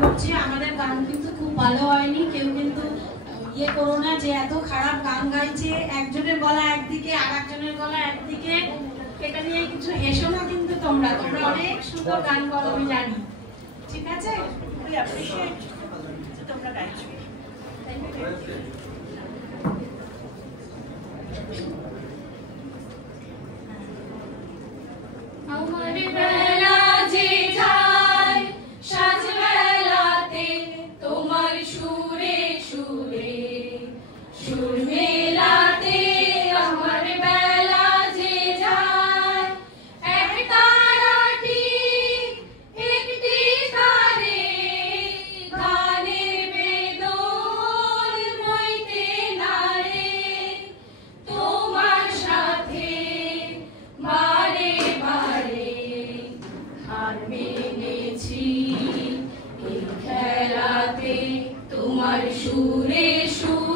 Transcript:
করছি। আমাদের গান কিন্তু খুব ভালো হয়নি, কেউ কিন্তু ইয়ে করো না যে এত খারাপ গান গাইছে, একজনের গলা একদিকে আর একজনের গলা একদিকে, এটা নিয়ে কিছু হেসো না কিন্তু তোমরা অনেক সুন্দর গান করো আমি জানি, ঠিক আছে? তোমরা গাইছো। আমার বেলা যে যায় সাজ বেলাতে তোমার সুরে সুরে সুর মেলাতে, আমার বেলা যে যায় এক তারাটি একটি তারে গানের বেদন বইতে নারে, তোমার সাথে বারে বারে হার মেনেছি এই খেলাতে, তোমার সুরে সুর